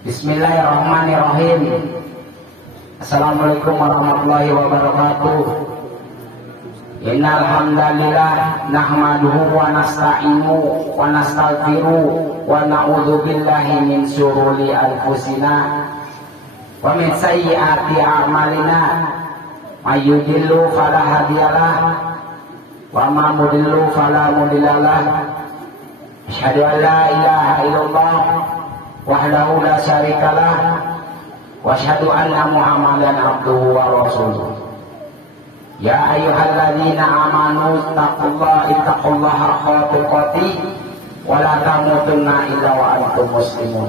Bismillahirrahmanirrahim. Assalamualaikum warahmatullahi wabarakatuh. Innal hamdalillah nahmaduhu wa nasta'inuhu wa nastaghfiruhu wa na'udzu billahi min syururi anfusina wa min sayyiati a'malina. May yudillu fala hadiyalah wa ma mudillu fala mudhillalah. Asyhadu an la ilaha illallah wahdahu la syarikalah wa asyhadu anna Muhammadan abduhu wa rasuluh. Ya ayyuhalladzina amanu ittaqullaha haqqa tuqatih wa la tamutunna illa wa antum muslimun.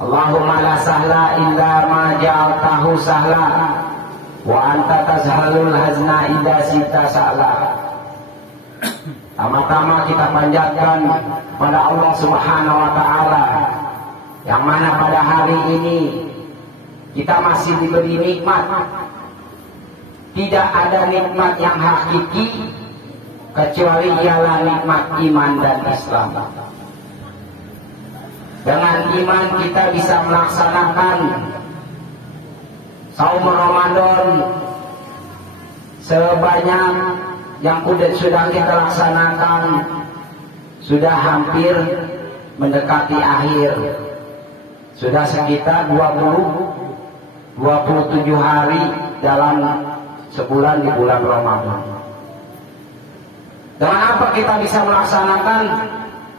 Allahumma la sahla illa ma ja'altahu sahla wa anta tazhalul hazna idza sita sa'la. Pertama kita panjatkan pada Allah Subhanahu wa taala yang mana pada hari ini kita masih diberi nikmat. Tidak ada nikmat yang hakiki kecuali ialah nikmat iman dan Islam. Dengan iman kita bisa melaksanakan saum Ramadan sebanyak yang sudah kita laksanakan, sudah hampir mendekati akhir. Sudah sekitar 27 hari dalam sebulan di bulan Ramadan. Dengan apa kita bisa melaksanakan?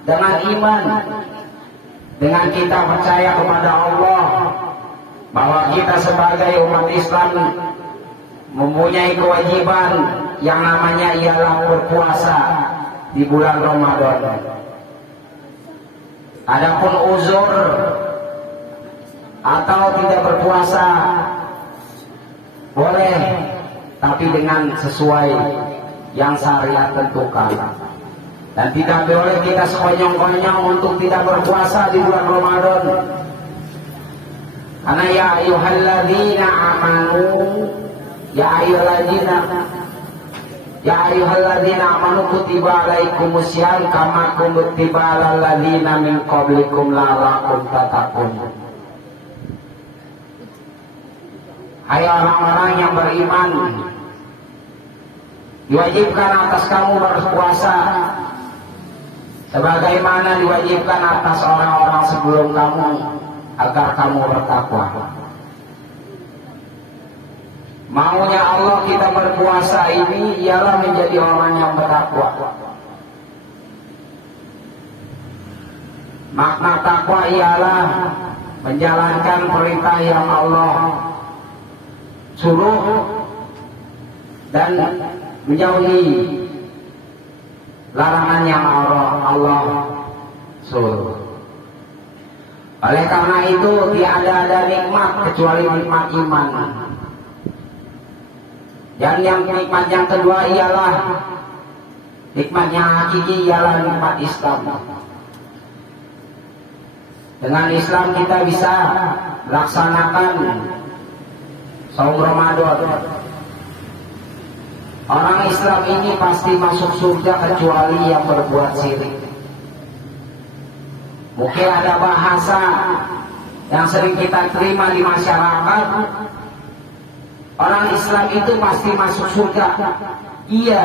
Dengan iman, dengan kita percaya kepada Allah bahwa kita sebagai umat Islam mempunyai kewajiban yang namanya ialah berpuasa di bulan Ramadan. Adapun uzur atau tidak berpuasa boleh, tapi dengan sesuai yang syariat tentukan. Dan tidak boleh kita sekonyong-konyong untuk tidak berpuasa di bulan Ramadan. Karena ya ayyuhalladzina amanu Ya ayyuhalladzina amanu kutiba alaikumusiyam kama kutiba alal ladzina min qablikum la'allakum tattaqun. Hai orang-orang yang beriman, diwajibkan atas kamu berpuasa sebagaimana diwajibkan atas orang-orang sebelum kamu agar kamu bertakwa. Maunya Allah kita berpuasa ini ialah menjadi orang yang bertakwa. Makna takwa ialah menjalankan perintah yang Allah suruh dan menjauhi larangan yang Allah suruh. Oleh karena itu tiada ada nikmat kecuali nikmat iman. Dan yang nikmat yang kedua ialah nikmat yang hakiki ialah nikmat Islam. Dengan Islam kita bisa melaksanakan saum Ramadan. Orang Islam ini pasti masuk surga kecuali yang berbuat syirik. Mungkin ada bahasa yang sering kita terima di masyarakat, orang Islam itu pasti masuk surga. Iya,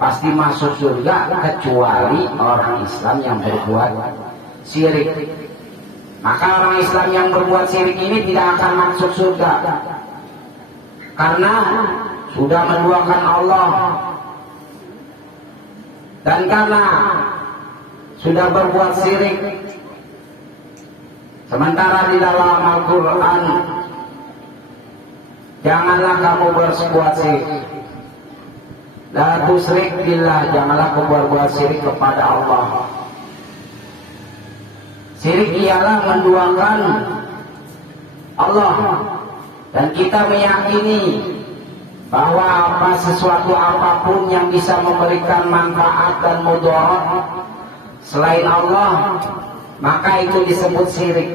pasti masuk surga kecuali orang Islam yang berbuat syirik. Maka orang Islam yang berbuat syirik ini tidak akan masuk surga, karena sudah menduakan Allah dan karena sudah berbuat syirik. Sementara di dalam Al-Quran, janganlah kamu berbuat syirik. La tusyrik billah, janganlah kamu berbuat syirik kepada Allah. Syirik ialah menduakan Allah, dan kita meyakini bahwa sesuatu apapun yang bisa memberikan manfaat dan mudarat selain Allah, maka itu disebut syirik.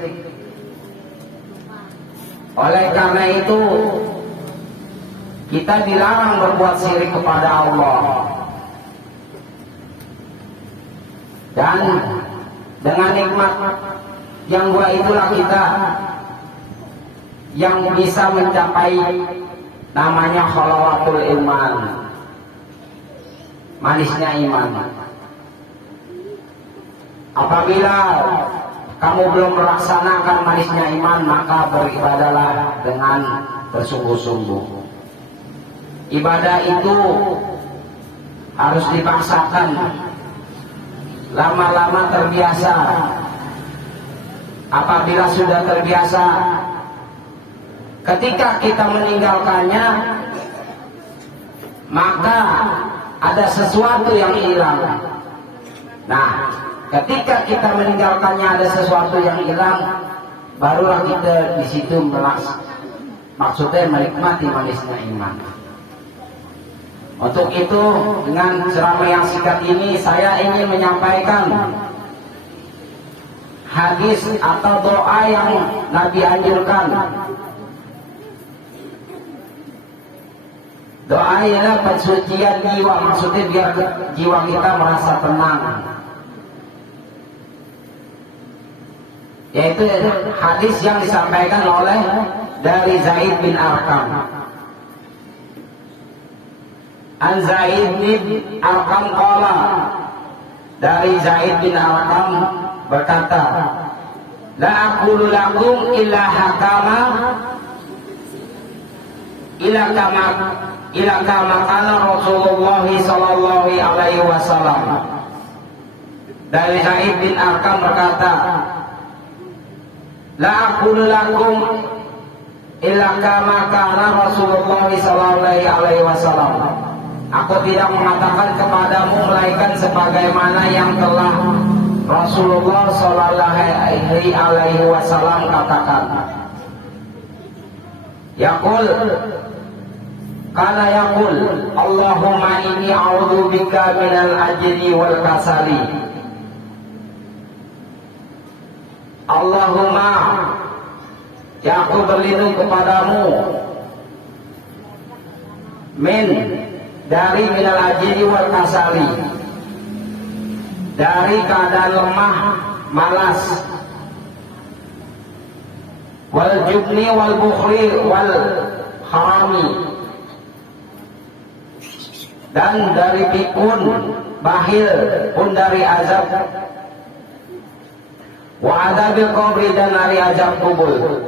Oleh karena itu kita dilarang berbuat syirik kepada Allah. Dan dengan nikmat Yang dua itulah kita yang bisa mencapai namanya khalawatul iman, manisnya iman. Apabila kamu belum melaksanakan manisnya iman, maka beribadahlah dengan bersungguh-sungguh. Ibadah itu harus dipaksakan, lama-lama terbiasa. Apabila sudah terbiasa, ketika kita meninggalkannya, maka ada sesuatu yang hilang. Nah, ketika kita meninggalkannya ada sesuatu yang hilang, barulah kita di situ maksudnya menikmati manisnya iman. Untuk itu, dengan ceramah yang singkat ini, saya ingin menyampaikan hadis atau doa yang Nabi anjurkan. Doa ialah pensucian jiwa, maksudnya biar jiwa kita merasa tenang. Yaitu hadis yang disampaikan oleh dari Zaid bin Arqam. An Zaid bin Arqam qala, dari Zaid bin Arqam berkata, la aqulu lakum illa hakama ila kama kana Rasulullah sallallahu alaihi wasallam. Dari Zaid bin Arqam berkata, la aqulu lakum illa kama kana Rasulullah sallallahu alaihi wasallam. Aku tidak mengatakan kepadamu melainkan sebagaimana yang telah Rasulullah sallallahu alaihi wasallam katakan. Yaqul, kana yaqul, Allahumma inni a'udzubika minal ajri wal kasali. Allahumma, ya aku berlindung kepadamu dari minal ajri wal kasali, dari keadaan lemah, malas, wal jubni wal bukhli wal harami, dan dari pikun, bahil, pun dari azab, wa adabil qabri, dan dari azab kubur.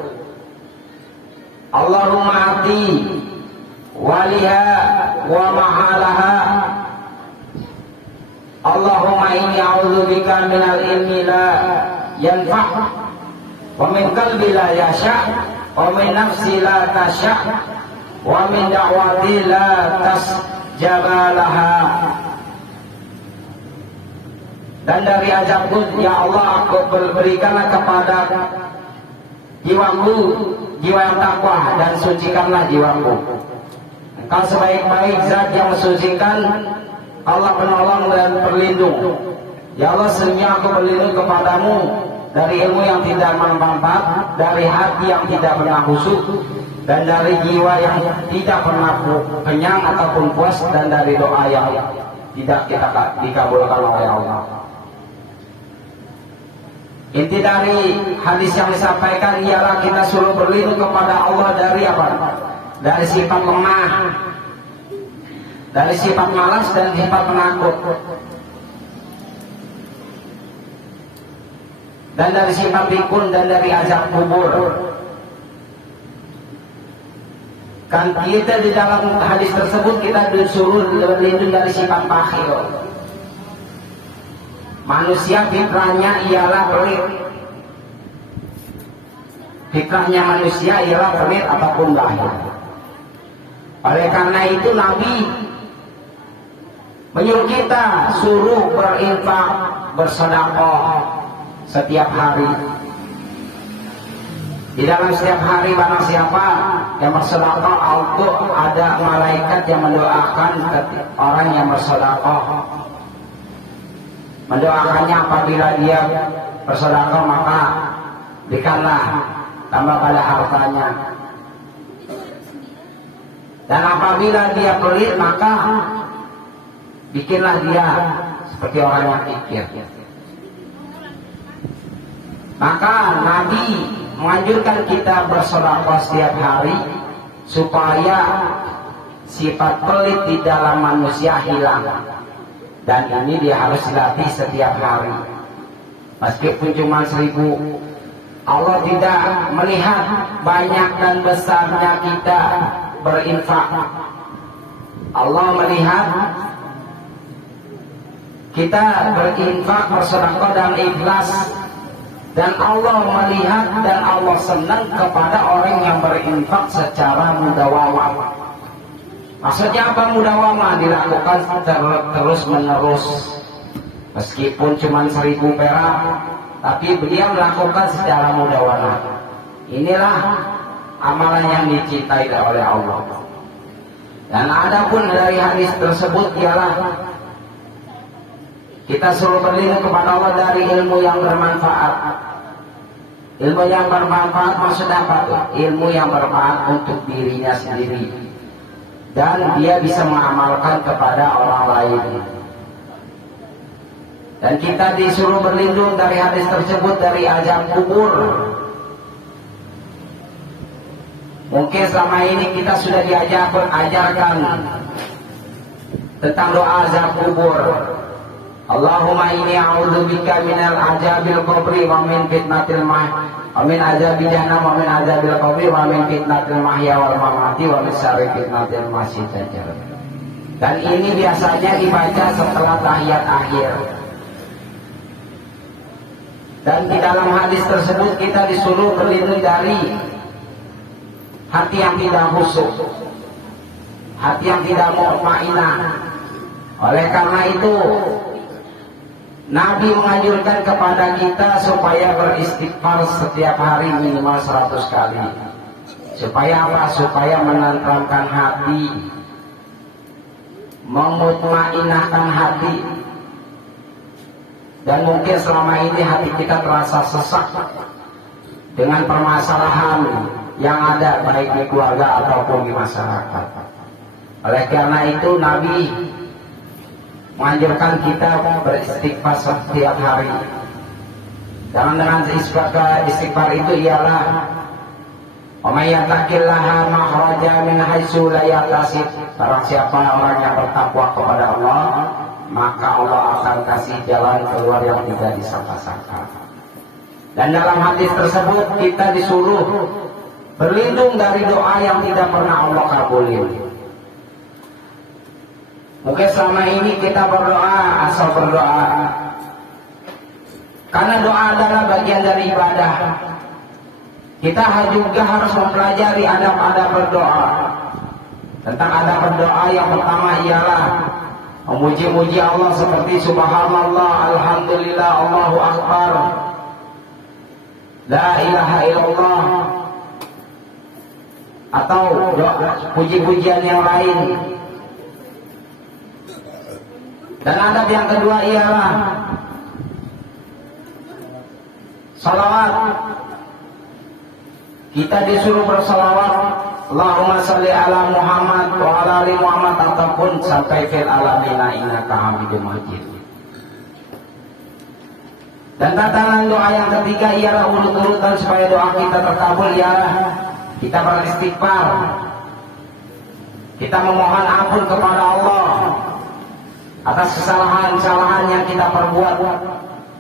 Allahumma ati waliha wa mahalaha. Allahumma inni a'udzubika minal ilmi la yanfa' wa min qalbi la yasha' wa min nafsi la tasha' wa min da'wati la tasjabalaha. Dan dari azabku, ya Allah, aku berikanlah kepada jiwaku jiwa yang takwa, dan sucikanlah jiwaku. Engkau sebaik-baik zat yang mensucikan, Allah penolong dan pelindung. Ya Allah, sesungguhnya aku berlindung kepadamu dari ilmu yang tidak bermanfaat, dari hati yang tidak pernah khusyuk, dan dari jiwa yang tidak pernah kenyang ataupun puas, dan dari doa yang tidak kita dikabulkan oleh Allah. Inti dari hadis yang disampaikan ialah kita suruh berlindung kepada Allah dari apa? Dari sifat lemah, dari sifat malas, dan sifat penakut, dan dari sifat pikun, dan dari azab kubur. Kan kita di dalam hadis tersebut kita disuruh berlindung dari sifat bakhil. Manusia fitrahnya ialah pelit. Fitrahnya manusia ialah pelit ataupun bakhil. Oleh karena itu Nabi menyuruh kita suruh berinfak, bersedekah setiap hari. Di dalam setiap hari barang siapa yang bersedekah, Allah ada malaikat yang mendoakan orang yang bersedekah. Mendoakannya apabila dia bersedekah, maka berikanlah tambah pada hartanya. Dan apabila dia pelit, maka bikinlah dia seperti orang yang kikir. Maka Nabi menganjurkan kita bersedekah setiap hari supaya sifat pelit di dalam manusia hilang. Dan ini dia harus dilatih setiap hari. Meskipun cuma 1000, Allah tidak melihat banyak dan besarnya kita berinfak. Allah melihat kita berinfak, bersedekah dan ikhlas. Dan Allah melihat dan Allah senang kepada orang yang berinfak secara mudawamah. Maksudnya apa mudawamah? Dilakukan terus menerus. Meskipun cuma 1000 perak, tapi dia melakukan secara mudawamah. Inilah amalan yang dicintai oleh Allah. Dan adapun dari hadis tersebut ialah kita suruh berlindung kepada Allah dari ilmu yang bermanfaat. Ilmu yang bermanfaat maksudnya apa? Ilmu yang bermanfaat untuk dirinya sendiri, dan dia bisa mengamalkan kepada orang lain. Dan kita disuruh berlindung dari hadis tersebut dari azab kubur. Mungkin selama ini kita sudah diajarkan tentang doa azab kubur. Allahumma inni a'udzubika minal azabil qabri wa min fitnatil wa min azabil jahannam wa min azabil qabri wa min fitnatil mahya wal mamati wa min syarri fitnatil masih dajjal. Dan ini biasanya dibaca setelah tahiyat akhir. Dan di dalam hadis tersebut kita disuruh berlindung dari hati yang tidak khusyuk, hati yang tidak mutmainah. Oleh karena itu Nabi menganjurkan kepada kita supaya beristighfar setiap hari minimal 100 kali. Supaya apa? Supaya menenteramkan hati, memutmainahkan hati. Dan mungkin selama ini hati kita terasa sesak dengan permasalahan yang ada baik di keluarga ataupun di masyarakat. Oleh karena itu Nabi menganjurkan kita beristighfar setiap hari. Dan dengan istighfar itu ialah wa may yattaqillaha makhraja min haitsu la yahtasib. Barang siapa orang yang bertakwa kepada Allah, maka Allah akan kasih jalan keluar yang tidak disangka-sangka. Dan dalam hadis tersebut kita disuruh berlindung dari doa yang tidak pernah Allah kabulin. Mungkin selama ini kita berdoa asal berdoa, karena doa adalah bagian dari ibadah. Kita juga harus mempelajari adab-adab berdoa. Tentang adab berdoa yang pertama ialah memuji-muji Allah seperti subhanallah, alhamdulillah, Allahu akbar, la ilaha illallah, atau puji-pujian yang lain. Dan adab yang kedua ialah salawat. Kita disuruh bersalawat, Allahumma salli ala Muhammad wa ala ali Muhammad, ataupun sampai fil alamina innaka hamidum majid. Dan tatanan doa yang ketiga ialah urut-urutan supaya doa kita terkabul ialah kita beristighfar. Kita memohon ampun kepada Allah atas kesalahan-kesalahan yang kita perbuat,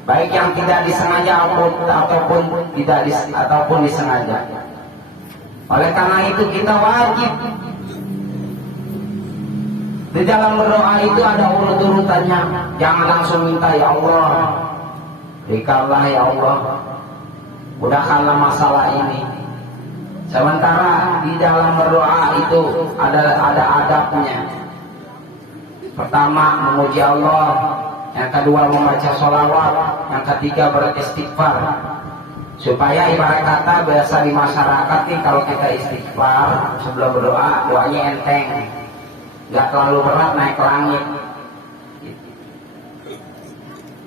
baik yang tidak disengaja ataupun disengaja. Oleh karena itu kita wajib di dalam berdoa itu ada urut-urutannya. Jangan langsung minta ya Allah, berikanlah ya Allah, mudahkanlah masalah ini. Sementara di dalam berdoa itu ada adabnya. Pertama memuji Allah, yang kedua membaca sholawat, yang ketiga beristighfar. Supaya ibarat kata biasa di masyarakat nih, kalau kita istighfar sebelum berdoa, doanya enteng, nggak terlalu berat naik ke langit.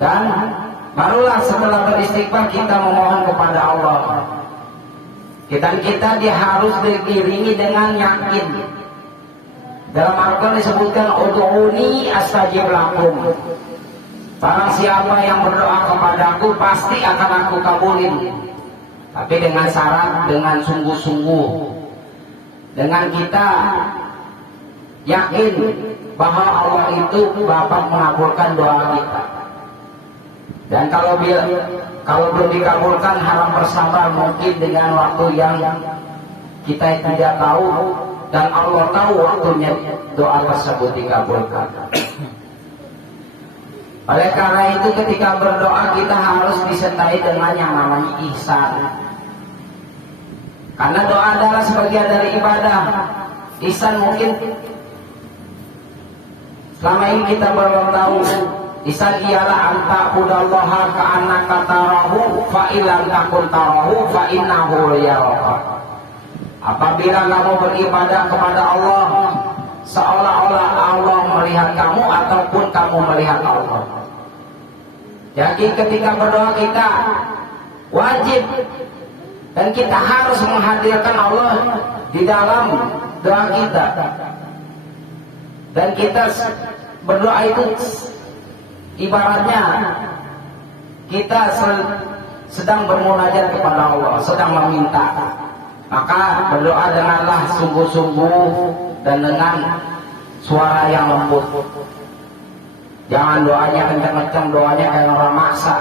Dan barulah setelah beristighfar kita memohon kepada Allah. Kita dia harus diiringi dengan yakin. Dalam Al-Quran disebutkan ud'uni astajib lakum. Barang siapa yang berdoa kepadaku pasti akan aku kabulin. Tapi dengan syarat, dengan sungguh-sungguh, dengan kita yakin bahwa Allah itu dapat mengabulkan doa kita. Dan kalau belum dikabulkan, harap bersabar mungkin dengan waktu yang kita tidak tahu, dan Allah tahu waktunya doa tersebut dikabulkan. Oleh karena itu ketika berdoa kita harus disertai dengan yang namanya ihsan. Karena doa adalah sebagian dari ibadah. Ihsan mungkin selama ini kita belum tahu. Ihsan ialah anta'budallaha ka'annaka tarahu fa illam takun tarahu fa innahu yaraka. Apabila kamu beribadah kepada Allah seolah-olah Allah melihat kamu ataupun kamu melihat Allah. Jadi ketika berdoa kita wajib dan kita harus menghadirkan Allah di dalam doa kita. Dan kita berdoa itu ibaratnya kita sedang bermunajat kepada Allah, sedang meminta. Maka berdoa denganlah sungguh-sungguh dan dengan suara yang lembut. Jangan doanya kencang-kencang, doanya kayak orang maksa.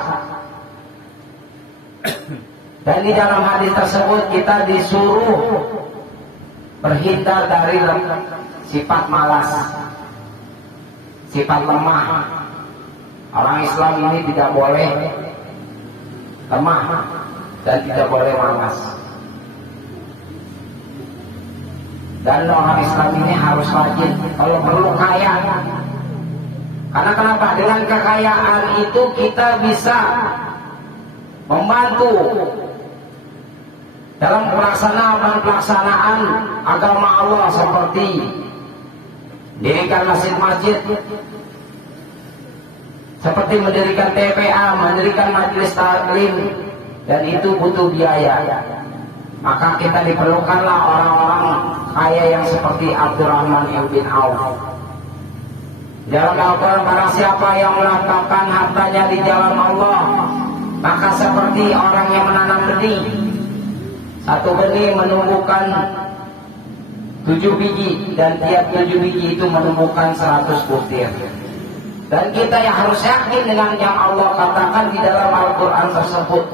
Dan di dalam hadis tersebut kita disuruh berhindar dari sifat malas, sifat lemah. Orang Islam ini tidak boleh lemah dan tidak boleh malas. Dan orang Islam ini harus rajin, kalau perlu kaya. Karena kenapa? Dengan kekayaan itu kita bisa membantu dalam pelaksanaan agama Allah, seperti mendirikan masjid-masjid, seperti mendirikan TPA, mendirikan majelis taklim, dan itu butuh biaya. Maka kita diperlukanlah orang-orang kaya yang seperti Abdurrahman bin Auf. Dalam Al-Quran, barang siapa yang meletakkan hartanya di jalan Allah, maka seperti orang yang menanam benih. Satu benih menumbuhkan 7 biji, dan tiap 7 biji itu menumbuhkan 100 butir. Dan kita yang harus yakin dengan yang Allah katakan di dalam Al-Quran tersebut.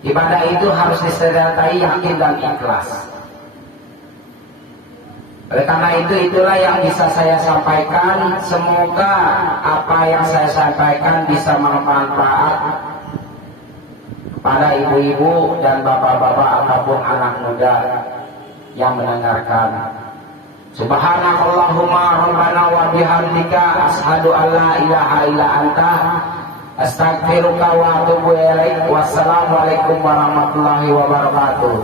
Ibadah itu harus disertai yakin dan ikhlas. Oleh karena itu, itulah yang bisa saya sampaikan. Semoga apa yang saya sampaikan bisa bermanfaat kepada ibu-ibu dan bapak-bapak ataupun anak muda yang mendengarkan. Subhanakallahumma rabbana wa bihamdika asyhadu an la ilaha illa anta astaghfiruka wa atubu ilaik. Wassalamualaikum warahmatullahi wabarakatuh.